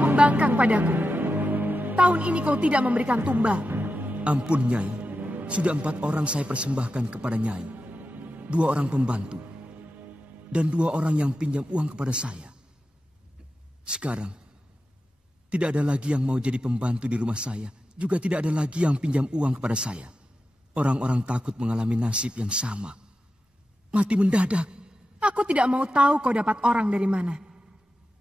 membangkang padaku. Tahun ini kau tidak memberikan tumbal. Ampun, Nyai. Sudah 4 orang saya persembahkan kepada Nyai. 2 orang pembantu. Dan 2 orang yang pinjam uang kepada saya. Sekarang, tidak ada lagi yang mau jadi pembantu di rumah saya. Juga tidak ada lagi yang pinjam uang kepada saya. Orang-orang takut mengalami nasib yang sama. Mati mendadak. Aku tidak mau tahu kau dapat orang dari mana.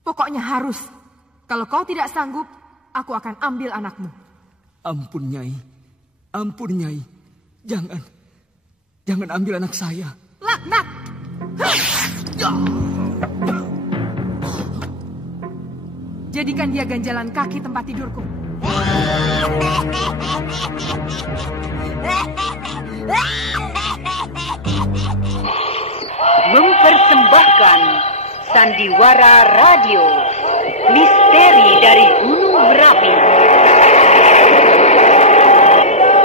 Pokoknya harus. Kalau kau tidak sanggup, aku akan ambil anakmu. Ampun, Nyai. Ampun, Nyai. Jangan ambil anak saya. Laknat! Jadikan dia ganjalan kaki tempat tidurku. Mempersembahkan Sandiwara Radio, Misteri dari Gunung Merapi.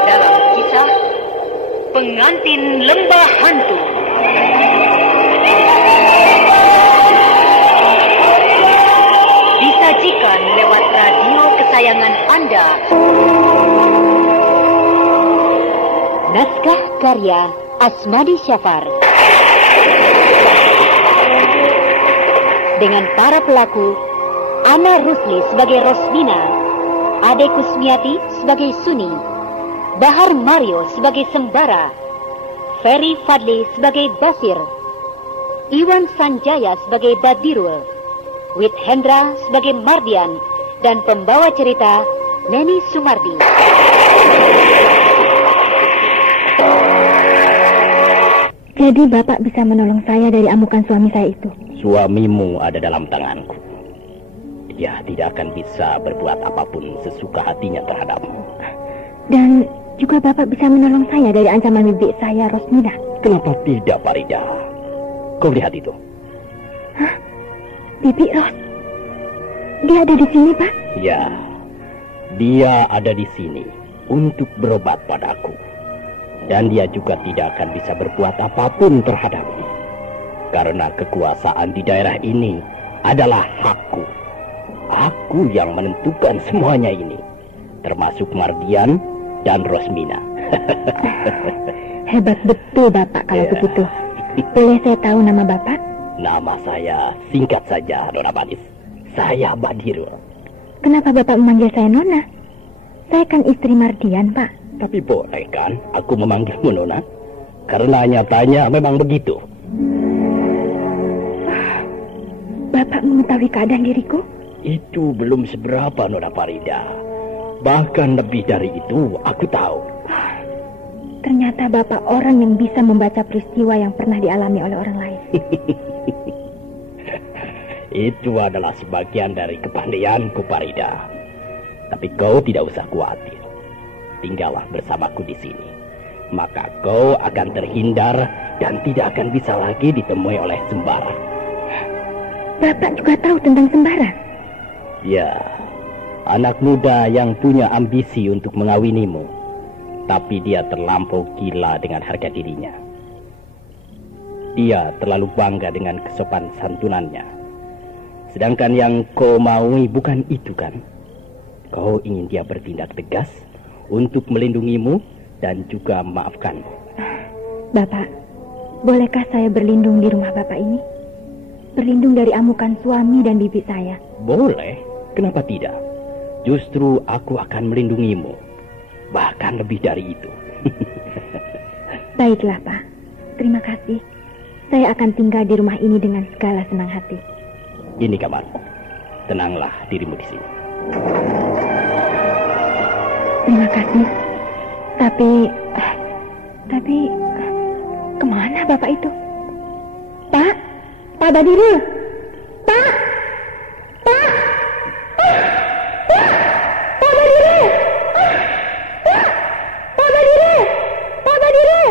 Dalam kisah Pengantin Lembah Hantu. Disajikan lewat radio kesayangan Anda. Naskah karya Asmadi Syafar. Dengan para pelaku, Ana Rusli sebagai Rosmina, Ade Kusmiati sebagai Suni, Bahar Mario sebagai Sembara, Ferry Fadli sebagai Basir, Iwan Sanjaya sebagai Badirul, Wit Hendra sebagai Mardian, dan pembawa cerita Neni Sumardi. Jadi Bapak bisa menolong saya dari amukan suami saya itu? Suamimu ada dalam tanganku. Dia tidak akan bisa berbuat apapun sesuka hatinya terhadapmu. Dan juga Bapak bisa menolong saya dari ancaman bibi saya, Rosmina. Kenapa tidak, Farida? Kau lihat itu. Hah? Bibi Ros? Dia ada di sini, Pak? Ya, dia ada di sini untuk berobat padaku. Dan dia juga tidak akan bisa berbuat apapun terhadapmu. Karena kekuasaan di daerah ini adalah hakku. Aku yang menentukan semuanya ini. Termasuk Mardian dan Rosmina. Hebat betul Bapak kalau begitu. Boleh saya tahu nama Bapak? Nama saya singkat saja, Nona Manis. Saya Badirul. Kenapa Bapak memanggil saya Nona? Saya kan istri Mardian, Pak. Tapi boleh kan aku memanggilmu Nona? Karena nyatanya memang begitu. Bapak mengetahui keadaan diriku? Itu belum seberapa, Nona Farida. Bahkan lebih dari itu aku tahu. Ternyata Bapak orang yang bisa membaca peristiwa yang pernah dialami oleh orang lain. Itu adalah sebagian dari kepandaianku, Farida. Tapi kau tidak usah khawatir. Tinggallah bersamaku di sini. Maka kau akan terhindar dan tidak akan bisa lagi ditemui oleh Sembara. Bapak juga tahu tentang Sembara? Ya, anak muda yang punya ambisi untuk mengawinimu. Tapi dia terlampau gila dengan harga dirinya. Dia terlalu bangga dengan kesopan santunannya. Sedangkan yang kau maui bukan itu kan? Kau ingin dia bertindak tegas untuk melindungimu dan juga memaafkanmu. Bapak, bolehkah saya berlindung di rumah Bapak ini? Berlindung dari amukan suami dan bibi saya. Boleh, kenapa tidak? Justru aku akan melindungimu. Bahkan lebih dari itu. Baiklah, Pak. Terima kasih. Saya akan tinggal di rumah ini dengan segala senang hati. Ini kamar. Tenanglah dirimu di sini. Terima kasih. Tapi kemana Bapak itu? Pak? Pak Badirul? Pak? Pak? Pak? Pak Badirul? Pak? Pak Badirul? Pak Badirul?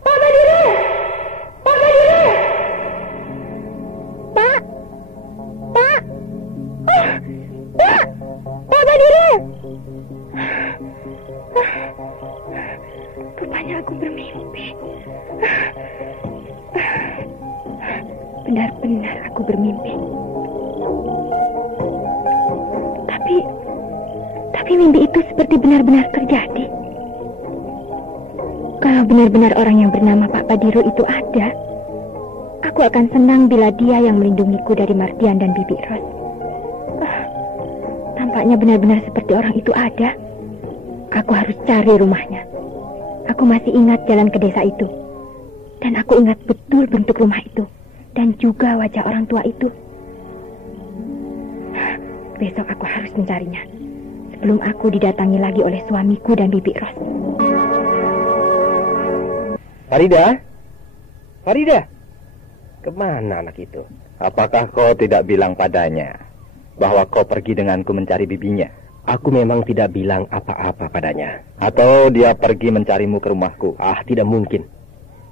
Pak Badirul? Pak Badirul? Pak? Pak? Pak? Pak Badirul? Rupanya aku bermimpi. Benar-benar aku bermimpi. Tapi mimpi itu seperti benar-benar terjadi. Kalau benar-benar orang yang bernama Pak Badiro itu ada, aku akan senang bila dia yang melindungiku dari Mardian dan Bibi Ros. Tampaknya benar-benar seperti orang itu ada. Aku harus cari rumahnya. Aku masih ingat jalan ke desa itu. Dan aku ingat betul bentuk rumah itu. Dan juga wajah orang tua itu. Besok aku harus mencarinya. Sebelum aku didatangi lagi oleh suamiku dan Bibi Ros. Farida? Farida? Kemana anak itu? Apakah kau tidak bilang padanya bahwa kau pergi denganku mencari bibinya? Aku memang tidak bilang apa-apa padanya. Atau dia pergi mencarimu ke rumahku? Tidak mungkin.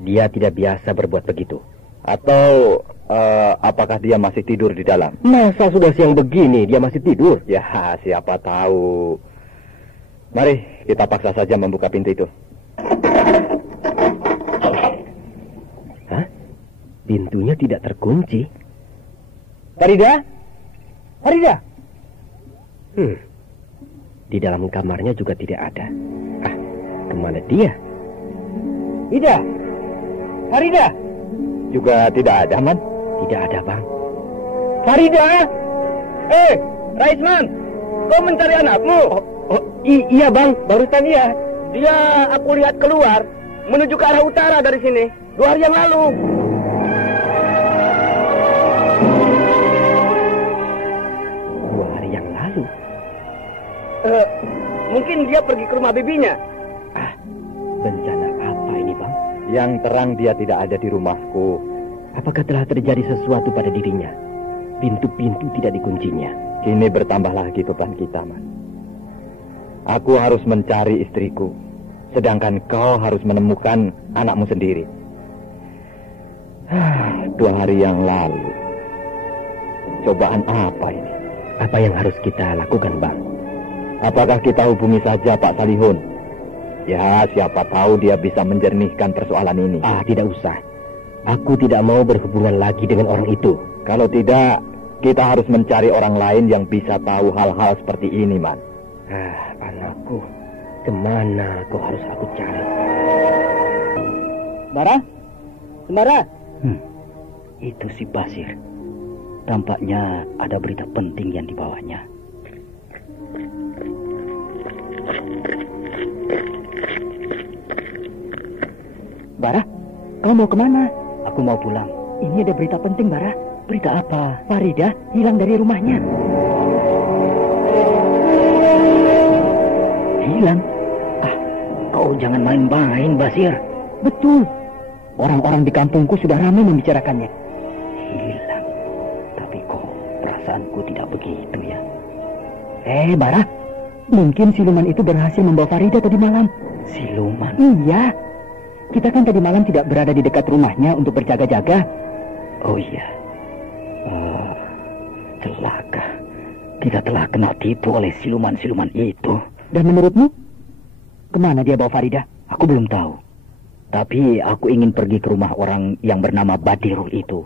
Dia tidak biasa berbuat begitu. Atau apakah dia masih tidur di dalam? Masa sudah siang begini dia masih tidur? Ya, siapa tahu. Mari kita paksa saja membuka pintu itu. Hah? Pintunya tidak terkunci. Farida? Farida? Di dalam kamarnya juga tidak ada. Kemana dia? Ida? Farida? Juga tidak ada, Man. Tidak ada, Bang. Farida! Raisman! Kau mencari anakmu? Iya, Bang. Barusan iya. Dia aku lihat keluar menuju ke arah utara dari sini 2 hari yang lalu. Mungkin dia pergi ke rumah bibinya. Bencana apa ini, Bang? Yang terang dia tidak ada di rumahku. Apakah telah terjadi sesuatu pada dirinya? Pintu-pintu tidak dikuncinya. Kini bertambah lagi beban kita, Man. Aku harus mencari istriku, sedangkan kau harus menemukan anakmu sendiri. 2 hari yang lalu. Cobaan apa ini? Apa yang harus kita lakukan, Bang? Apakah kita hubungi saja Pak Salihun? Ya, siapa tahu dia bisa menjernihkan persoalan ini. Tidak usah. Aku tidak mau berhubungan lagi dengan orang itu. Kalau tidak, kita harus mencari orang lain yang bisa tahu hal-hal seperti ini, Man. Anakku, kemana kau harus aku cari? Sembara? Sembara? Itu si Basir. Tampaknya ada berita penting yang dibawanya. Bara, kau mau kemana? Aku mau pulang. Ini ada berita penting, Bara. Berita apa? Farida hilang dari rumahnya. Hilang? Kau jangan main-main, Basir. Betul. Orang-orang di kampungku sudah ramai membicarakannya. Hilang. Tapi kok perasaanku tidak begitu ya? Bara, mungkin siluman itu berhasil membawa Farida tadi malam. Siluman? Iya. Kita kan tadi malam tidak berada di dekat rumahnya untuk berjaga-jaga. Oh iya. Celaka. Kita telah kena tipu oleh siluman-siluman itu. Dan menurutmu, kemana dia bawa Farida? Aku belum tahu. Tapi aku ingin pergi ke rumah orang yang bernama Badiro itu.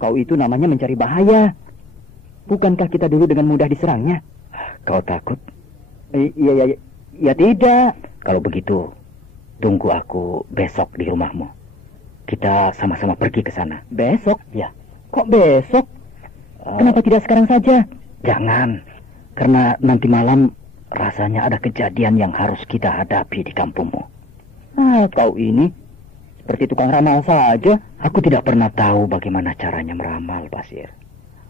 Kau itu namanya mencari bahaya. Bukankah kita dulu dengan mudah diserangnya? Kau takut? Ya tidak. Kalau begitu, tunggu aku besok di rumahmu. Kita sama-sama pergi ke sana. Besok? Ya. Kok besok? Kenapa tidak sekarang saja? Jangan. Karena nanti malam rasanya ada kejadian yang harus kita hadapi di kampungmu. Kau ini seperti tukang ramal saja. Aku tidak pernah tahu bagaimana caranya meramal, Basir.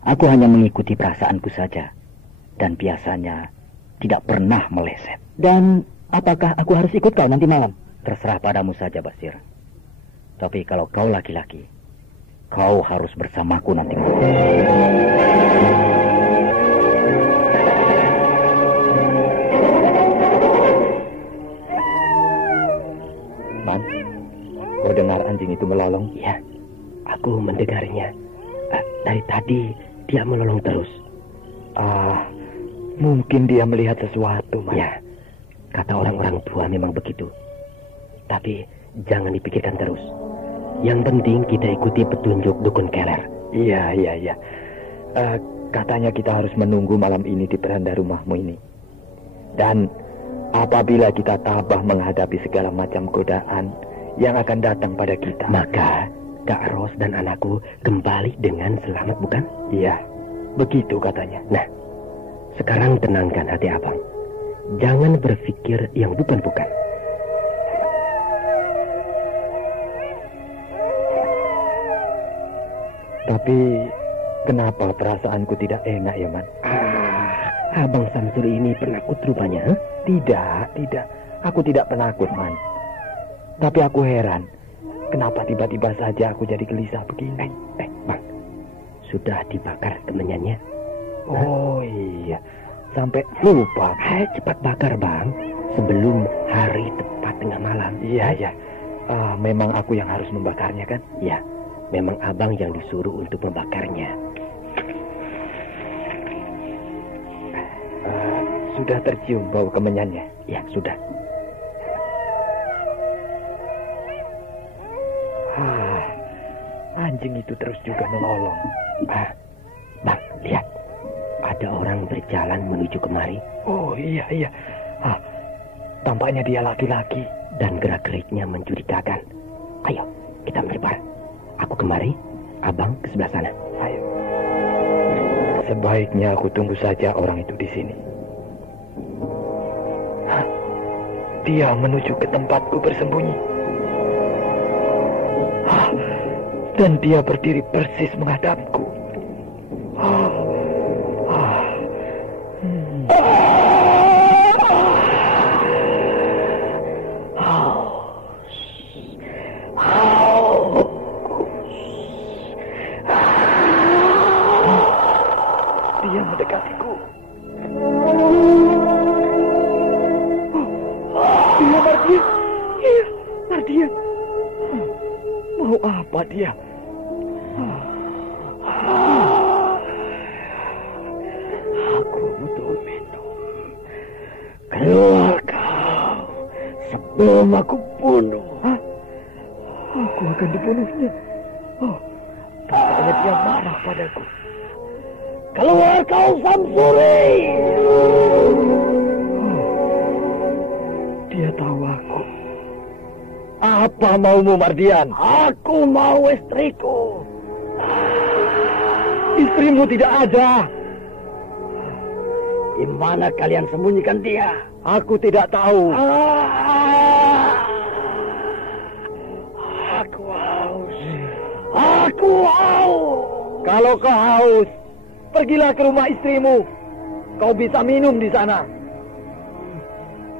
Aku hanya mengikuti perasaanku saja. Dan biasanya tidak pernah meleset. Dan apakah aku harus ikut kau nanti malam? Terserah padamu saja, Basir. Tapi kalau kau laki-laki, kau harus bersamaku nanti malam. Man, kau dengar anjing itu melolong? Ya, aku mendengarnya. Dari tadi dia melolong terus. Mungkin dia melihat sesuatu, Man. Ya, kata orang-orang tua memang begitu. Tapi jangan dipikirkan terus. Yang penting kita ikuti petunjuk Dukun Keler. Iya. Katanya kita harus menunggu malam ini di beranda rumahmu ini. Dan apabila kita tabah menghadapi segala macam godaan yang akan datang pada kita, maka Kak Ros dan anakku kembali dengan selamat, bukan? Iya, begitu katanya. Nah, sekarang tenangkan hati abang. Jangan berpikir yang bukan-bukan. Tapi kenapa perasaanku tidak enak ya, Man? Abang Samsuri ini penakut rupanya, huh? Tidak. Aku tidak penakut, Man. Tapi aku heran, kenapa tiba-tiba saja aku jadi gelisah begini? Bang, sudah dibakar kemenyannya? Oh iya, sampai lupa. Cepat bakar, Bang, sebelum hari tepat tengah malam. Iya. Memang aku yang harus membakarnya, kan? Ya, memang abang yang disuruh untuk membakarnya. Sudah tercium bau kemenyannya? Ya, sudah. Anjing itu terus juga menolong. Bang, lihat. Ada orang berjalan menuju kemari. Oh iya. Tampaknya dia laki-laki. Dan gerak-geriknya mencurigakan. Ayo, kita menyebar. Aku kemari, abang ke sebelah sana. Ayo. Sebaiknya aku tunggu saja orang itu di sini. Dia menuju ke tempatku bersembunyi. Dan dia berdiri persis menghadapku. Dia mendekatiku. Dia Mardian. Iya, Mardian. Mau apa dia? Aku butuh minum. Keluar kau sebelum aku bunuh. Aku akan dibunuhnya. Tampaknya dia marah padaku. Keluar kau, Samsuri! Dia tahu aku. Apa maumu, Mardian? Aku mau istriku. Istrimu tidak ada. Di mana kalian sembunyikan dia? Aku tidak tahu. Aku haus. Aku haus. Kalau kau haus, pergilah ke rumah istrimu. Kau bisa minum di sana.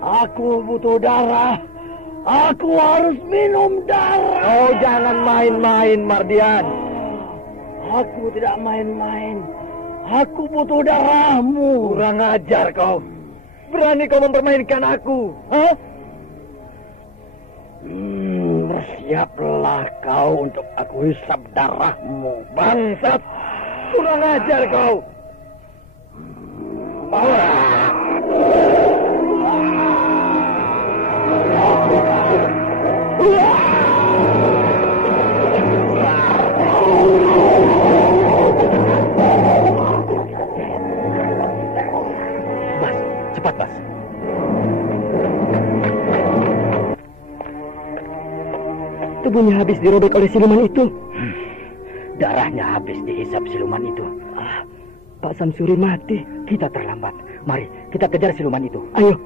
Aku butuh darah. Aku harus minum darah. Kau jangan main-main, Mardian. Aku tidak main-main. Aku butuh darahmu. Kurang ajar kau. Berani kau mempermainkan aku? Hah? Bersiaplah kau untuk aku hisap darahmu. Bangsat. Kurang ajar kau. Bas, cepat Bas. Tubuhnya habis dirobek oleh siluman itu. Darahnya habis dihisap siluman itu. Pak Samsuri mati. Kita terlambat. Mari, kita kejar siluman itu. Ayo.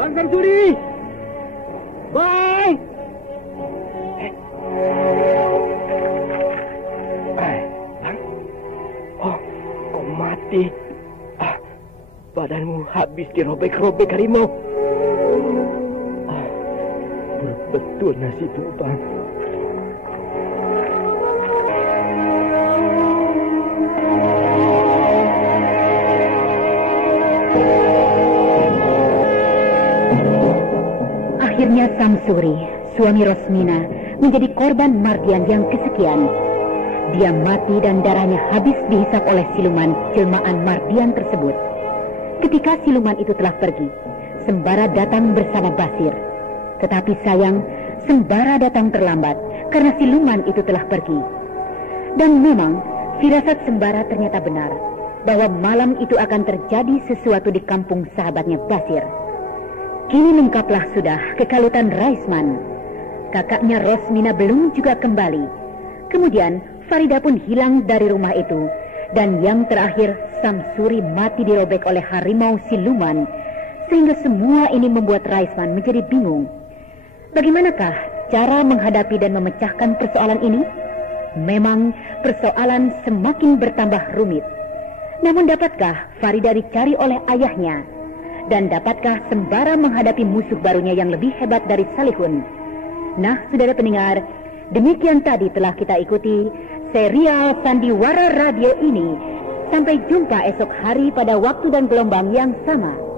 Bang Samsuri! Bang! Bang? Oh, kau mati. Badanmu habis dirobek-robek harimau. Betul nasibmu, Bang. Akhirnya Samsuri, suami Rosmina, menjadi korban Mardian yang kesekian. Dia mati dan darahnya habis dihisap oleh siluman jelmaan Mardian tersebut. Ketika siluman itu telah pergi, Sembara datang bersama Basir. Tetapi sayang, Sembara datang terlambat karena siluman itu telah pergi. Dan memang firasat Sembara ternyata benar, bahwa malam itu akan terjadi sesuatu di kampung sahabatnya Basir. Kini lengkaplah sudah kekalutan Raisman. Kakaknya Rosmina belum juga kembali. Kemudian Farida pun hilang dari rumah itu. Dan yang terakhir, Samsuri mati dirobek oleh harimau siluman. Sehingga semua ini membuat Raisman menjadi bingung. Bagaimanakah cara menghadapi dan memecahkan persoalan ini? Memang persoalan semakin bertambah rumit. Namun dapatkah Farida dicari oleh ayahnya? Dan dapatkah Sembara menghadapi musuh barunya yang lebih hebat dari Salihun? Nah, saudara pendengar, demikian tadi telah kita ikuti serial Sandiwara Radio ini. Sampai jumpa esok hari pada waktu dan gelombang yang sama.